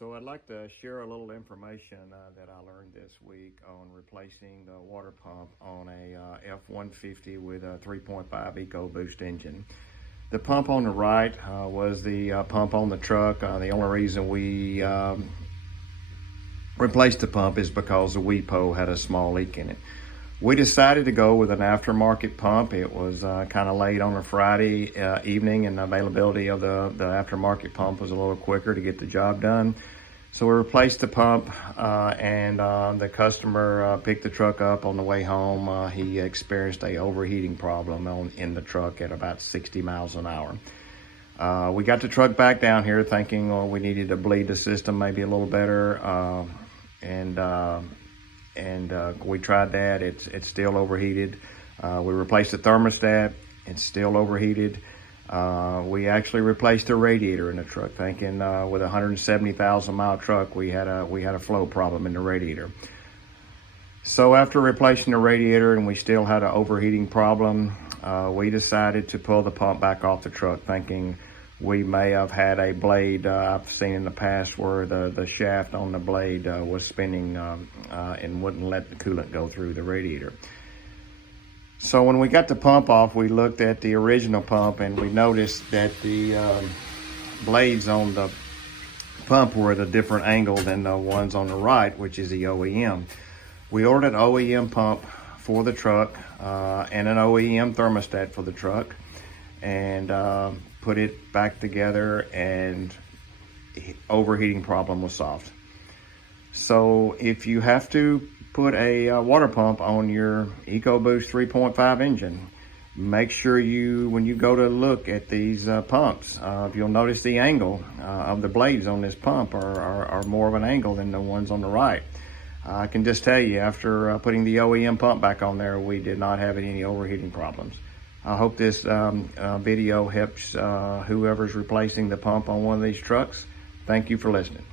So I'd like to share a little information that I learned this week on replacing the water pump on a F-150 with a 3.5 EcoBoost engine. The pump on the right was the pump on the truck. The only reason we replaced the pump is because the WEPO had a small leak in it. We decided to go with an aftermarket pump. It was kind of late on a Friday evening, and the availability of the aftermarket pump was a little quicker to get the job done. So we replaced the pump, and the customer picked the truck up on the way home. He experienced a overheating problem in the truck at about 60 miles an hour. We got the truck back down here thinking we needed to bleed the system maybe a little better, and we tried that. It's still overheated. We replaced the thermostat. It's still overheated. We actually replaced the radiator in the truck, thinking with a 170,000 mile truck we had a flow problem in the radiator. So after replacing the radiator and we still had an overheating problem, we decided to pull the pump back off the truck, thinking we may have had a blade. I've seen in the past where the shaft on the blade was spinning and wouldn't let the coolant go through the radiator. So when we got the pump off, we looked at the original pump and we noticed that the blades on the pump were at a different angle than the ones on the right, which is the OEM. We ordered an OEM pump for the truck and an OEM thermostat for the truck, and put it back together, and overheating problem was solved. So if you have to put a water pump on your EcoBoost 3.5 engine, make sure when you go to look at these pumps, you'll notice the angle of the blades on this pump are more of an angle than the ones on the right. I can just tell you, after putting the OEM pump back on there, we did not have any overheating problems. I hope this video helps whoever's replacing the pump on one of these trucks. Thank you for listening.